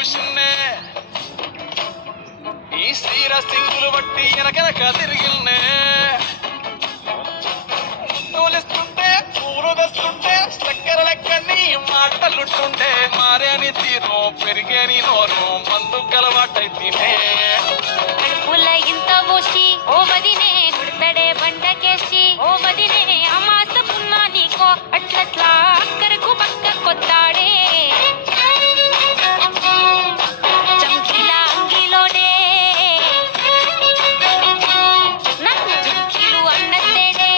చూసిన్నే ఈ శ్రీర సింగులు బట్టి వెనకనక తిరిగిల్నే తోలిస్తుంటే పూలు తెస్తుంటే చక్కెర లెక్కని మాటలుంటుంటే మారేని తీరు పెరిగేని నోరు మందు గలవాటైతేనే కడుపుల ఇంత పోసి ఓ వదినే గుడతడే బండకేసి ఓ వదినే అమాస పున్నా నీకో అట్లట్లా అక్కరకు పక్క కొత్తాడే చంకిల అంగిలోడే నాకు చుక్కీలు అన్నత్తేడే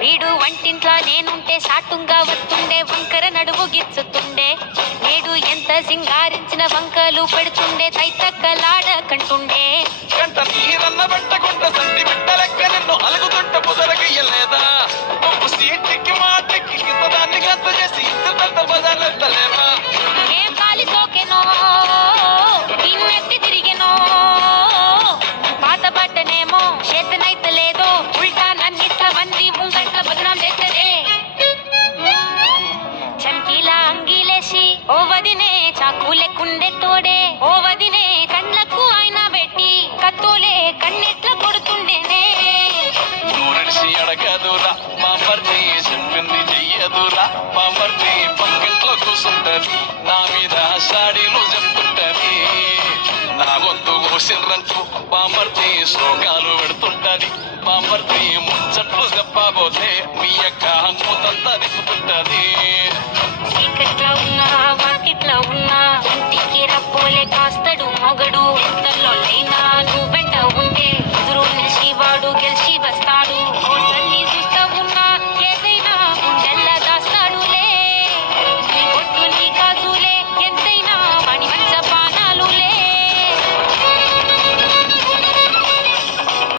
వీడు వంటింట్లా నేనుంటే సాటుంగా వస్తుండే వంకర నడువు గిచ్చుతుండే నేడు ఎంత సింగారించిన వంకలు పెడుతుండే తైతక్కలాడ కంటుండే గంట నీరన్న పెట్టకుంట సంటి బిడ్డ లెక్క నిన్ను అలుగుతుంట బుదరగయ్యలేదా ఒప్పు సీటికి మాటకి ఇంత దాన్ని గంత చేసి ఇంత పెద్ద బజార్లెత్తలేవా ఏం కాలి సోకెనో ఇన్నెత్తి తిరిగెనో పాత బట్టనేమో చేతనైతే లేదో ఉల్టా నన్నిట్ల మంది ముంగట్ల బదనాం చేస్తదే చంకీల అంగీలేసి ఓ వదినే చాకు లెక్కుండే తోడే ఓ వదినే కండ్లకు ఆయన పెట్టి కత్తోలే కన్నెట్ల కొడుతుండేనే నూనెడిసి అడగదురా పాంపర్తి చెప్పింది చెయ్యదురా పాంపర్తి పక్కింట్లో కూసుంటది నా మీద సాడీలు చెప్తుంటది నా గొంతు కోసిండ్రంటూ పాంపర్తి సోగ